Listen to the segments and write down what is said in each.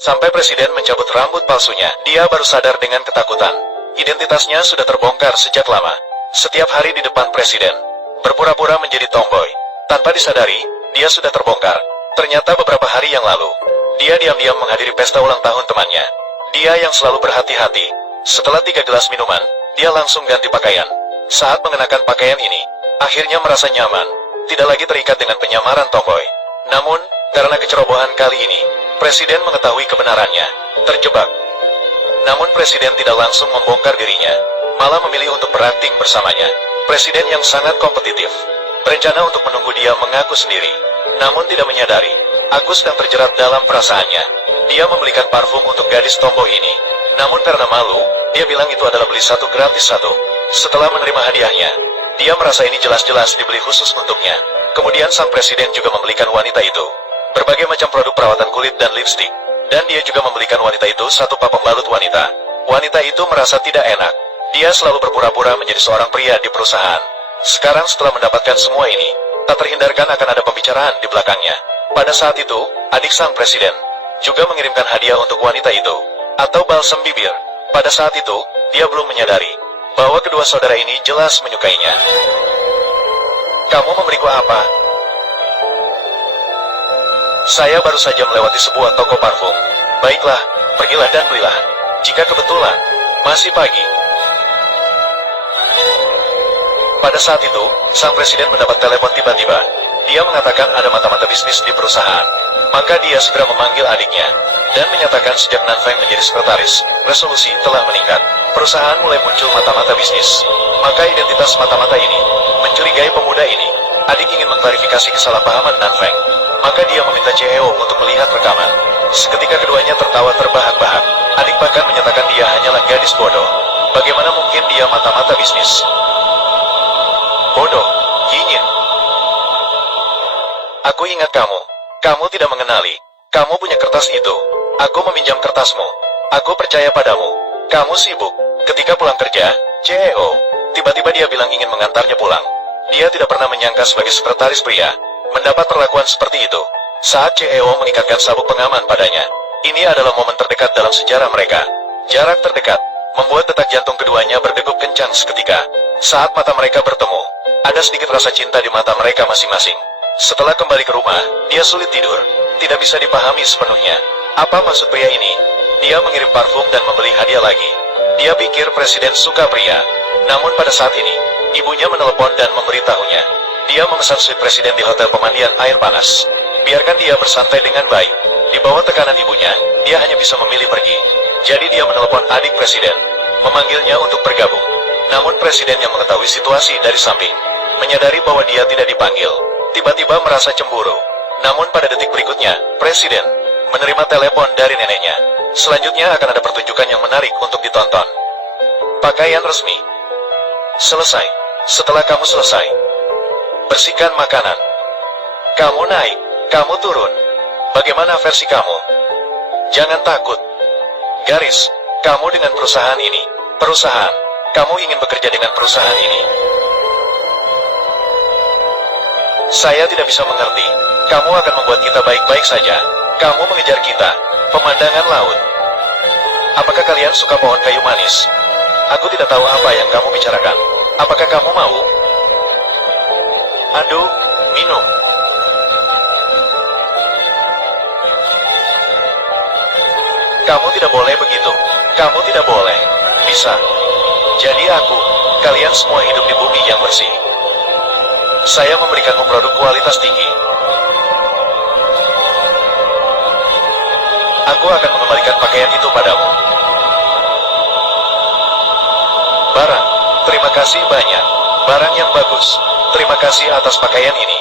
Sampai presiden mencabut rambut palsunya, dia baru sadar dengan ketakutan. Identitasnya sudah terbongkar sejak lama. Setiap hari di depan presiden, berpura-pura menjadi tomboy. Tanpa disadari, dia sudah terbongkar. Ternyata beberapa hari yang lalu, dia diam-diam menghadiri pesta ulang tahun temannya. Dia yang selalu berhati-hati. Setelah 3 gelas minuman, dia langsung ganti pakaian. Saat mengenakan pakaian ini, akhirnya merasa nyaman, tidak lagi terikat dengan penyamaran tomboy. Namun, karena kecerobohan kali ini, presiden mengetahui kebenarannya, terjebak. Namun presiden tidak langsung membongkar dirinya, malah memilih untuk berakting bersamanya. Presiden yang sangat kompetitif, berencana untuk menunggu dia mengaku sendiri. Namun tidak menyadari, Agus sedang terjerat dalam perasaannya. Dia membelikan parfum untuk gadis tomboy ini. Namun karena malu, dia bilang itu adalah beli satu gratis satu. Setelah menerima hadiahnya, dia merasa ini jelas-jelas dibeli khusus untuknya. Kemudian sang presiden juga membelikan wanita itu berbagai macam produk perawatan kulit dan lipstik. Dan dia juga membelikan wanita itu satu pap pembalut wanita. Wanita itu merasa tidak enak. Dia selalu berpura-pura menjadi seorang pria di perusahaan. Sekarang setelah mendapatkan semua ini, tak terhindarkan akan ada pembicaraan di belakangnya. Pada saat itu, adik sang presiden juga mengirimkan hadiah untuk wanita itu, atau balsam bibir. Pada saat itu, dia belum menyadari bahwa kedua saudara ini jelas menyukainya. Kamu memberiku apa? Saya baru saja melewati sebuah toko parfum. Baiklah, pergilah dan belilah. Jika kebetulan masih pagi. Pada saat itu, sang presiden mendapat telepon tiba-tiba. Dia mengatakan ada mata-mata bisnis di perusahaan. Maka dia segera memanggil adiknya dan menyatakan sejak Nanfeng menjadi sekretaris, resolusi telah meningkat. Perusahaan mulai muncul mata-mata bisnis. Maka identitas mata-mata ini mencurigai pemuda ini. Adik ingin mengklarifikasi kesalahpahaman Nanfeng. Maka dia meminta CEO untuk melihat rekaman. Seketika keduanya tertawa terbahak-bahak. Adik bahkan menyatakan dia hanyalah gadis bodoh. Bagaimana mungkin dia mata-mata bisnis? Bodoh, Yinyin. Aku ingat kamu. Kamu tidak mengenali. Kamu punya kertas itu. Aku meminjam kertasmu. Aku percaya padamu. Kamu sibuk. Ketika pulang kerja, CEO tiba-tiba dia bilang ingin mengantarnya pulang. Dia tidak pernah menyangka sebagai sekretaris pria mendapat perlakuan seperti itu. Saat CEO mengikatkan sabuk pengaman padanya, ini adalah momen terdekat dalam sejarah mereka. Jarak terdekat membuat detak jantung keduanya berdegup kencang seketika. Saat mata mereka bertemu, ada sedikit rasa cinta di mata mereka masing-masing. Setelah kembali ke rumah, dia sulit tidur, tidak bisa dipahami sepenuhnya. Apa maksud pria ini? Dia mengirim parfum dan membeli hadiah lagi. Dia pikir presiden suka pria. Namun pada saat ini, ibunya menelepon dan memberitahunya. Dia memesan suite presiden di hotel pemandian air panas. Biarkan dia bersantai dengan baik. Di bawah tekanan ibunya, dia hanya bisa memilih pergi. Jadi dia menelepon adik presiden, memanggilnya untuk bergabung. Namun presiden yang mengetahui situasi dari samping, menyadari bahwa dia tidak dipanggil, tiba-tiba merasa cemburu. Namun pada detik berikutnya, presiden menerima telepon dari neneknya. Selanjutnya akan ada pertunjukan yang menarik untuk ditonton. Pakaian resmi. Selesai. Setelah kamu selesai, bersihkan makanan. Kamu naik, kamu turun. Bagaimana versi kamu? Jangan takut. Garis, kamu dengan perusahaan ini. Perusahaan, kamu ingin bekerja dengan perusahaan ini. Saya tidak bisa mengerti. Kamu akan membuat kita baik-baik saja. Kamu mengejar kita. Pemandangan laut. Apakah kalian suka pohon kayu manis? Aku tidak tahu apa yang kamu bicarakan. Apakah kamu mau? Aduh, minum. Kamu tidak boleh begitu. Kamu tidak boleh. Bisa. Jadi kalian semua hidup di bumi yang bersih. Saya memberikanmu produk kualitas tinggi. Aku akan mengembalikan pakaian itu padamu. Barang, terima kasih banyak. Barang yang bagus. Terima kasih atas pakaian ini.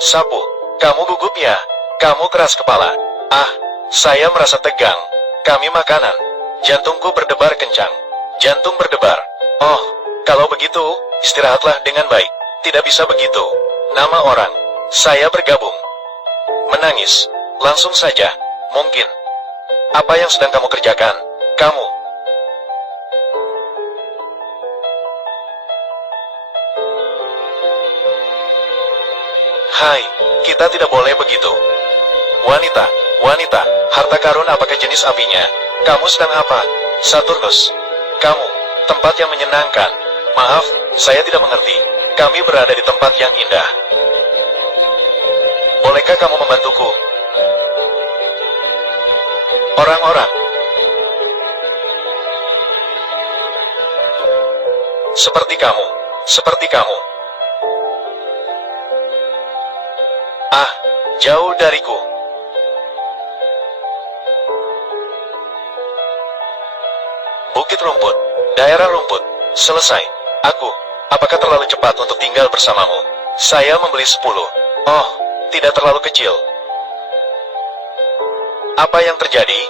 Sapu, kamu gugup ya? Kamu keras kepala. Ah, saya merasa tegang. Kami makanan. Jantungku berdebar kencang. Jantung berdebar. Oh, kalau begitu, istirahatlah dengan baik. Tidak bisa begitu. Nama orang. Saya bergabung. Menangis. Langsung saja. Mungkin. Apa yang sedang kamu kerjakan? Kamu. Hai, kita tidak boleh begitu. Wanita, wanita, harta karun apakah jenis apinya? Kamu sedang apa? Saturnus. Kamu, tempat yang menyenangkan. Maaf, saya tidak mengerti. Kami berada di tempat yang indah. Bolehkah kamu membantuku? Orang-orang. Seperti kamu. Seperti kamu. Ah, jauh dariku. Bukit rumput. Daerah rumput. Selesai. Aku. Apakah terlalu cepat untuk tinggal bersamamu? Saya membeli 10. Oh, tidak terlalu kecil. Apa yang terjadi?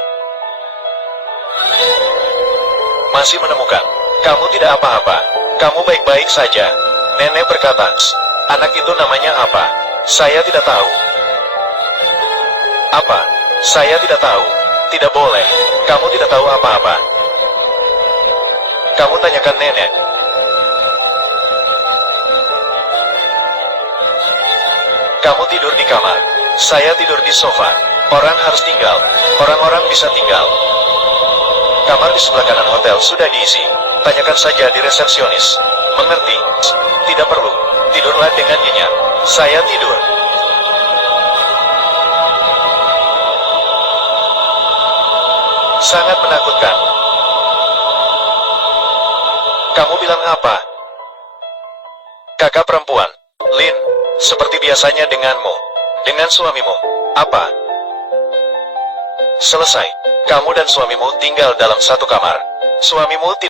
Masih menemukan. Kamu tidak apa-apa. Kamu baik-baik saja. Nenek berkata, anak itu namanya apa? Saya tidak tahu. Apa? Saya tidak tahu. Tidak boleh. Kamu tidak tahu apa-apa. Kamu tanyakan nenek. Kamu tidur di kamar. Saya tidur di sofa. Orang harus tinggal. Orang-orang bisa tinggal. Kamar di sebelah kanan hotel sudah diisi. Tanyakan saja di resepsionis. Mengerti? Tidak perlu. Tidurlah dengan nyenyak. Saya tidur. Sangat menakutkan. Kamu bilang apa? Kakak perempuan, Lin, seperti biasanya denganmu, dengan suamimu. Apa? Selesai. Kamu dan suamimu tinggal dalam satu kamar. Suamimu tidak